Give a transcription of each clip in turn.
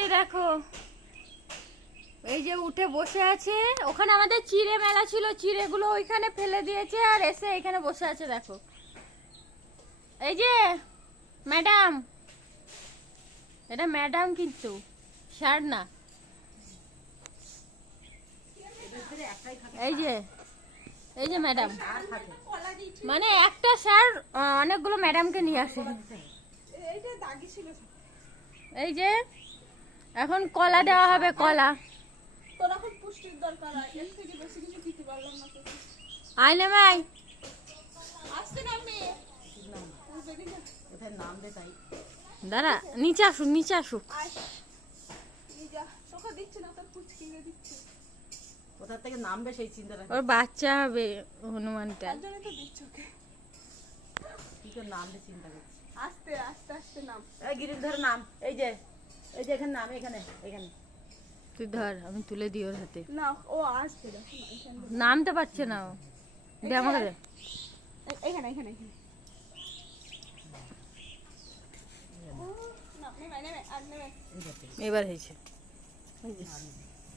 যে দেখো, এই যে উঠে বসে আছে। ওখানে আমাদের চিড়ে মেলা ছিল, চিড়েগুলো ওইখানে ফেলে দিয়েছে আর এসে এখানে বসে আছে। দেখো এই যে ম্যাডাম, এটা ম্যাডাম কিন্তু স্যার না। এই যে এই যে ম্যাডাম, মানে একটা স্যার অনেকগুলো ম্যাডামকে নিয়ে আসে। এই যে এখন কলা দেওয়া হবে, কলা। আইনে ভাই দাঁড়া, নিচে আসুক, নিচে আসুক। কোথা থেকে নামবে সেই চিন্তা রাখবে। ওর বাচ্চা হবে হনুমানটা। কি করে নামবে চিন্তা করছি। আস্তে আস্তে আস্তে নাম। এই গিরিল ধরে নাম। এই যে এখানে নাম, এখানে এখানে। তুই ধর, আমি তুলে দিই ওর হাতে। না ও আসবে, নামতে পারছে না ও। দে আমাকে দে। এখানে এখানে এখানে। এবার হয়েছে।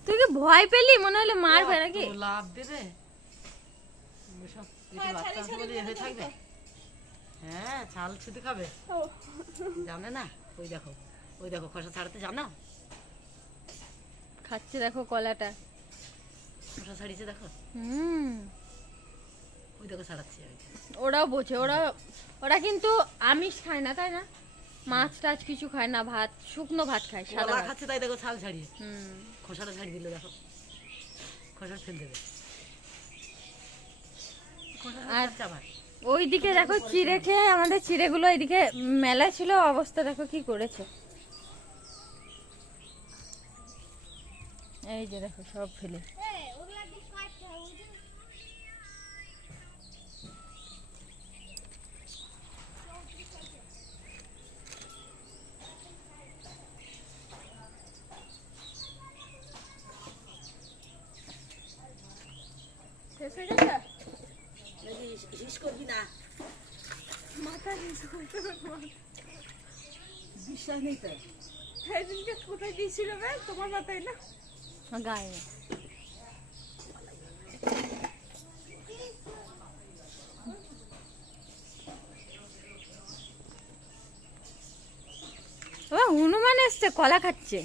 তুই কি ভয় পেলি? মনে হলো মারবে নাকি? লাভ দেবে সব বাচ্চা আছে বলে এসে থাকবে। হ্যাঁ, ছাল ছুটি খাবে জানে না। ওই দেখো, ওই দেখো খোসা ছাড়াতে জানো। খাচ্ছে দেখো কলাটা। খোসা ছাড়িয়েছে দেখো। ওই দেখো ছাড়াচ্ছে। ওরাও বোঝে, ওরা কিন্তু আমিষ খায় না, তাই না? মাছ টাছ কিছু খায় না, ভাত শুকনো ভাত খায়, সাদা ভাত খাচ্ছে। তাই দেখো ছাল ছাড়িয়ে খোসাটা ছাড়িয়ে দিল। দেখো খোসা ফেল দেবে। আর ওইদিকে দেখো চিড়ে খেয়ে, আমাদের চিড়েগুলো এইদিকে মেলা ছিল, অবস্থা দেখো কি করেছে। এই যে দেখো সব ফেলে। করবি না, বিশ্বাস নেই তো। সেদিনকে কোথায় দিয়েছিল তোমার মাথায় না? গায়ে হনুমান এসছে, কলা খাচ্ছে।